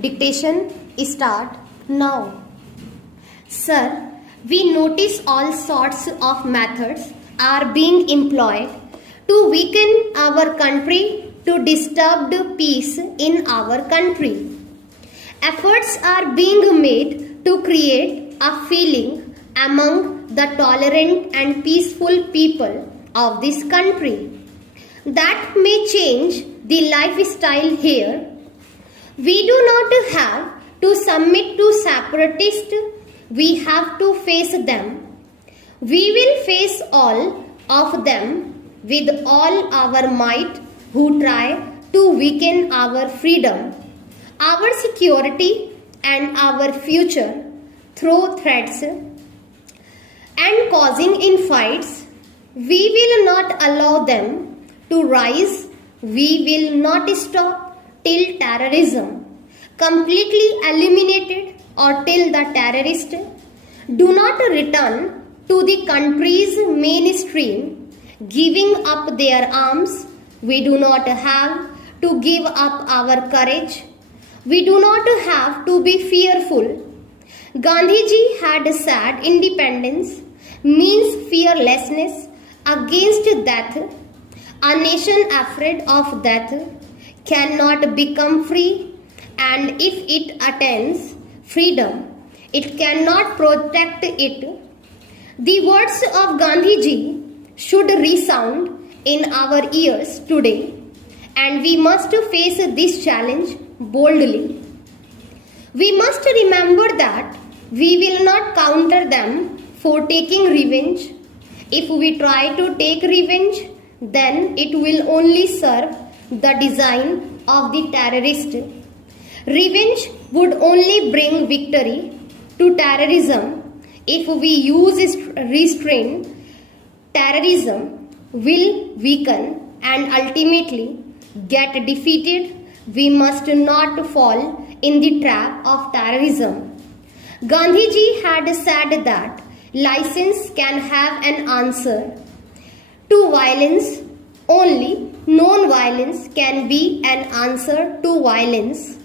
Dictation start now. Sir, we notice all sorts of methods are being employed to weaken our country, to disturb the peace in our country. Efforts are being made to create a feeling among the tolerant and peaceful people of this country that may change the lifestyle here. We do not have to submit to separatists, we have to face them. We will face all of them with all our might who try to weaken our freedom, our security and our future through threats and causing in fights. We will not allow them to rise. We will not stop till terrorism completely eliminated or till the terrorists do not return to the country's mainstream, giving up their arms. We do not have to give up our courage. We do not have to be fearful. Gandhiji had said independence means fearlessness against death. A nation afraid of death cannot become free, and if it attains freedom, it cannot protect it. The words of Gandhiji should resound in our ears today, and we must face this challenge boldly. We must remember that we will not counter them for taking revenge. If we try to take revenge, then it will only serve the design of the terrorist. Revenge would only bring victory to terrorism. If we use restraint, terrorism will weaken and ultimately get defeated. We must not fall in the trap of terrorism. Gandhiji had said that license can have an answer to violence. Only non-violence can be an answer to violence.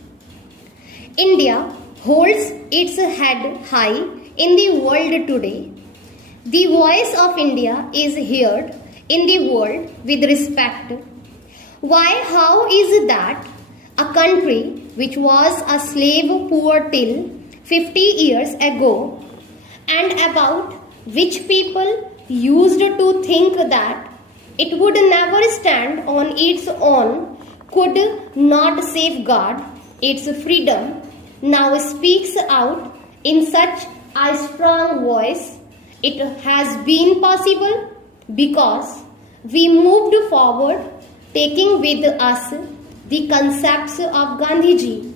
India holds its head high in the world today. The voice of India is heard in the world with respect. Why? How is that a country which was a slave poor till 50 years ago, and about which people used to think that it would never stand on its own, could not safeguard its freedom, now speaks out in such a strong voice? It has been possible because we moved forward, taking with us the concepts of Gandhiji,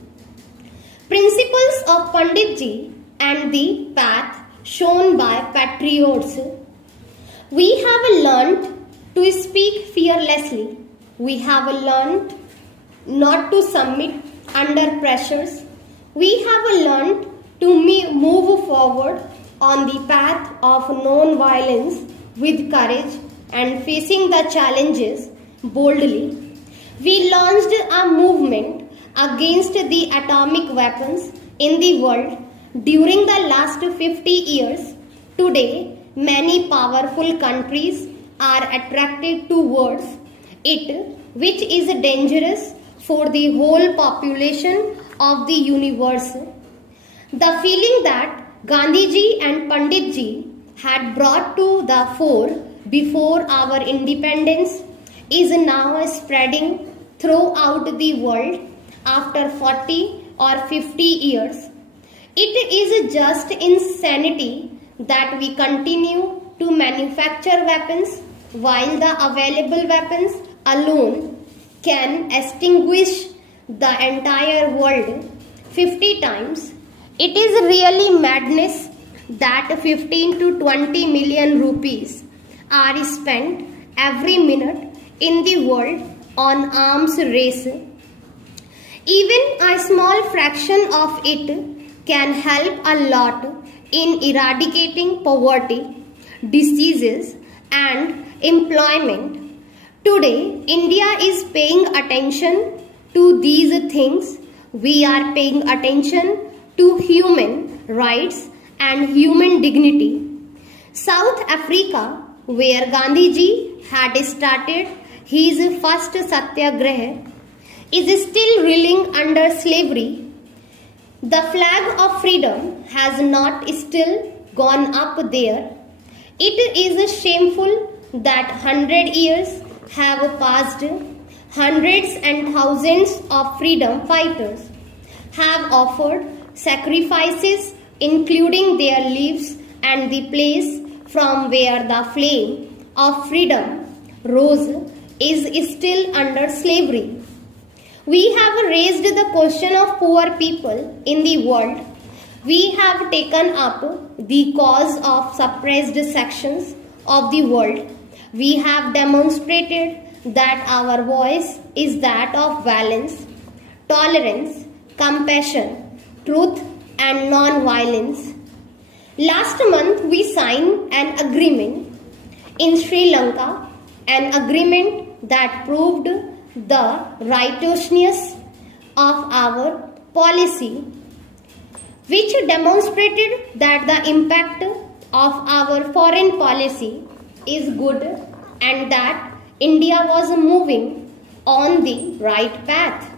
principles of Panditji, and the path shown by patriots. We have learned to speak fearlessly. We have learned not to submit under pressures. We have learned to move forward on the path of non-violence with courage and facing the challenges boldly. We launched a movement against the atomic weapons in the world during the last 50 years. Today, many powerful countries are attracted towards it, which is dangerous for the whole population of the universe. The feeling that Gandhiji and Panditji had brought to the fore before our independence is now spreading throughout the world after 40 or 50 years. It is just insanity that we continue to manufacture weapons while the available weapons alone can extinguish the entire world 50 times. It is really madness that 15 to 20 million rupees are spent every minute in the world on arms race. Even a small fraction of it can help a lot in eradicating poverty, diseases, and employment. Today, India is paying attention to these things we are paying attention to human rights and human dignity. South Africa, where Gandhiji had started his first satyagraha, is still reeling under slavery. The flag of freedom has not still gone up there. It is shameful that 100 years have passed. Hundreds and thousands of freedom fighters have offered sacrifices, including their lives and the place from where the flame of freedom rose is still under slavery. We have raised the question of poor people in the world. We have taken up the cause of suppressed sections of the world. We have demonstrated that our voice is that of balance, tolerance, compassion, truth, and non-violence. Last month we signed an agreement in Sri Lanka, an agreement that proved the righteousness of our policy, which demonstrated that the impact of our foreign policy is good and that India was moving on the right path.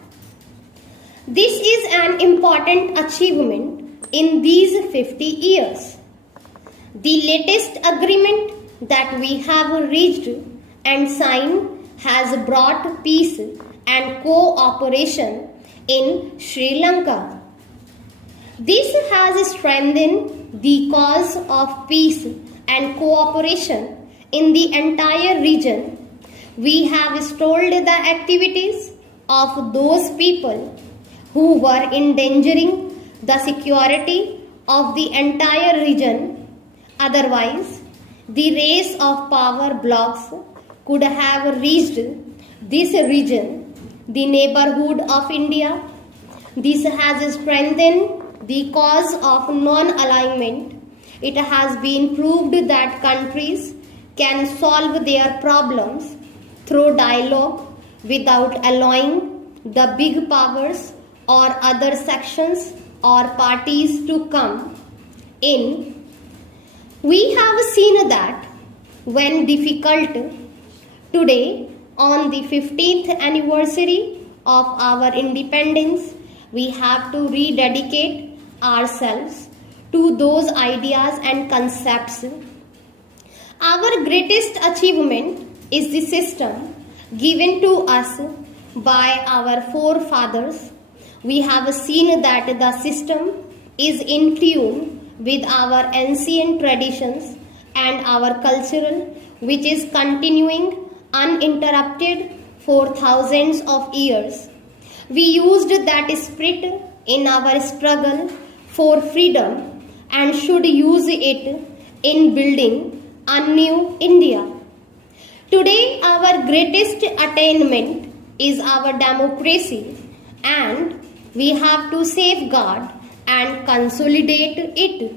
This is an important achievement in these 50 years. The latest agreement that we have reached and signed has brought peace and cooperation in Sri Lanka. This has strengthened the cause of peace and cooperation in the entire region. We have stalled the activities of those people who were endangering the security of the entire region. Otherwise, the race of power blocks could have reached this region, the neighborhood of India. This has strengthened the cause of non-alignment. It has been proved that countries can solve their problems through dialogue without allowing the big powers or other sections or parties to come in. We have seen that when difficult, today on the 15th anniversary of our independence, we have to rededicate ourselves to those ideas and concepts. Our greatest achievement is the system given to us by our forefathers. We have seen that the system is in tune with our ancient traditions and our cultural, which is continuing uninterrupted for thousands of years. We used that spirit in our struggle for freedom and should use it in building a new India. Today, our greatest attainment is our democracy, and we have to safeguard and consolidate it.